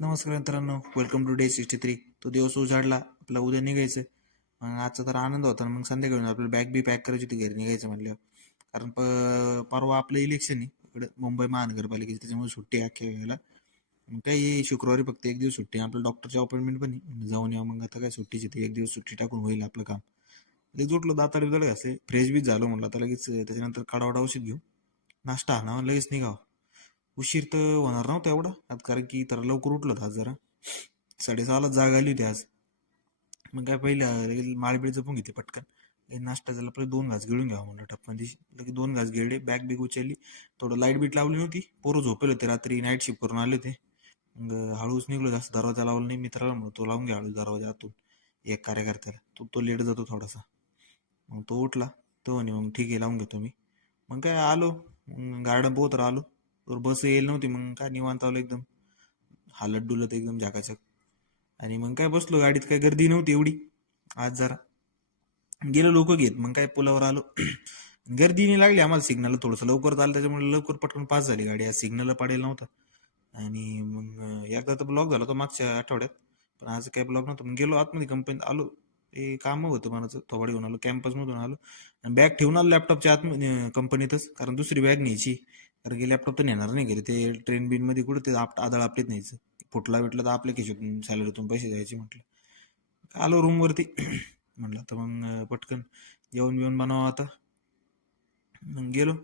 नमस्कार मित्रांनो, welcome to day 63. तो दिवस उजाडला, आपला उद्या निघायचं. मग आजचा तर आनंद होता. मग संध्याकाळी आपल्याला बॅग बी पॅक करायची होती, घरी निघायचं म्हणल्यावर. कारण परवा आपलं इलेक्शन आहे इकडे मुंबई महानगरपालिकेची, त्याच्यामुळे सुट्टी आहे अख्ख्या वेळेला. मग काही शुक्रवारी फक्त एक दिवस सुट्टी. आपलं डॉक्टरची अपॉइंटमेंट पण आहे, म्हणजे जाऊन यावं. मग आता काय सुट्टीची ती एक दिवस सुट्टी टाकून होईल आपलं काम. लगेच उठलो, दाताड बिदाड घासले, फ्रेश बीच झालो. म्हणलं आता लगेच त्याच्यानंतर काढावाडा औषध घेऊ, नाश्ता आणावा, लगेच निघावं. उशीर तर होणार नव्हता एवढा आज, कारण की तर लवकर उठलो होतो आज जरा. 6:30ला जाग आली होती आज. मग काय पहिले माळबीळ जपून घेते पटकन. नाश्ता झाला, पहिले 2 घास गिळून घ्यावा म्हणलं टपकन दिशी. लगे 2 घास गिळले, बॅग बिग उचलली. थोडं लाईट बीट लावली नव्हती, पोरं झोपेल होते, रात्री नाईट शिफ्ट करून आले होते. मग हळूच निघलो, जास्त दरवाजा लावला नाही. मित्राला म्हणतो तो लावून घ्या हळू दरवाजा आतून, एक कार्यकर्त्याला. तो लेट जातो थोडासा. मग तो उठला, तो म्हणे मग ठीक आहे लावून घेतो मी. मग काय आलो, गार्डन पोहत आलो. तर बस येईल नव्हती, मग काय निवांत आलो एकदम, हालत डुलत एकदम झाकाचक. आणि मग काय बसलो गाडीत, काय गर्दी नव्हती एवढी आज. जरा गेलो लोक घेत, मग काय पुलावर आलो. गर्दी नाही लागली आम्हाला. सिग्नल थोडंसं लवकर झालं, त्याच्यामुळे लवकर पटकन पास झाली गाडी. आज सिग्नल पडेल नव्हता. आणि मग एकदा तर ब्लॉक झाला तो मागच्या आठवड्यात, पण आज काय ब्लॉक नव्हतं. मग गेलो आतमध्ये, कंपनीत आलो. ते काम होतं मनाचं, थोबाडी घेऊन आलो, कॅम्पस मधून आलो. आणि बॅग ठेवून आलो लॅपटॉपच्या आत कंपनीतच, कारण दुसरी बॅग न्यायची. कारण की लॅपटॉप तर नेणार नाही घरी, ते ट्रेन बिन मध्ये कुठं ते आदळ आपलीच न्यायचं. फुटला बिटला तर आपल्या खिशातून सॅलरीतून पैसे द्यायचे म्हटलं. आलो रूम वरती. म्हटलं तर मग पटकन जेवण बिवण बनवा आता. मग गेलो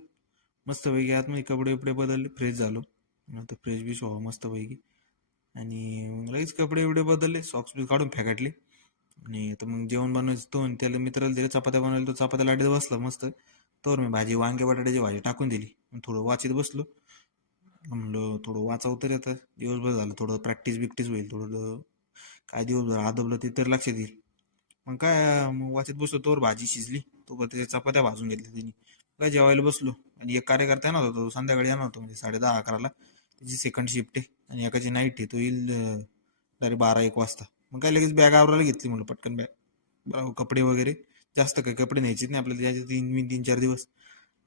मस्तपैकी आतमध्ये, कपडे बिपडे बदलले, फ्रेश झालो. आता फ्रेश बीश व्हावं मस्तपैकी. आणि मग लगेच कपडे बिपडे बदलले, सॉक्स बी काढून फेकाटले. आणि आता मग जेवण बनवायचं तो, आणि त्याला मित्राला दिले चपात्या बनवायला. तो चपात्या लाटत बसला मस्त. तर मी भाजी, वांगे बटाट्याची भाजी टाकून दिली. थोडं वाचीत बसलो. म्हणलं थोडं वाचावं तरी आता, दिवसभर झालं, थोडं प्रॅक्टिस बिक्टिस होईल. थोडं काय दिवसभर आदबलं ते तर लक्षात येईल. मग काय मग वाचत बसलो, तोवर भाजी शिजली. तो त्याच्या चपात्या भाजून घेतल्या त्यांनी. काय जेवायला बसलो. आणि एक कार्यकर्ता येणार होता, तो संध्याकाळी येणार होता, म्हणजे 10:30-11ला. त्याची सेकंड शिफ्ट आहे, आणि एकाची नाईट आहे, तो येईल डायरेक्ट 12-1 वाजता. मग काय लगेच बॅग आवरायला घेतली म्हणलं पटकन. बॅग, कपडे वगैरे, जास्त काही कपडे न्यायचेच नाही आपल्याला त्याचे 3-4 दिवस.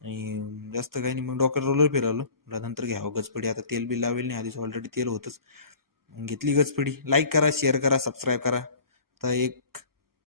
आणि जास्त काही नाही. मग डॉक्टर रोलर फिरवलं, नंतर घ्यावं गचपडी. आता तेल बिल लावेल नाही, आधीच ऑलरेडी तेल होतच. घेतली गचपडी. लाईक करा, शेअर करा, सबस्क्राईब करा. आता एक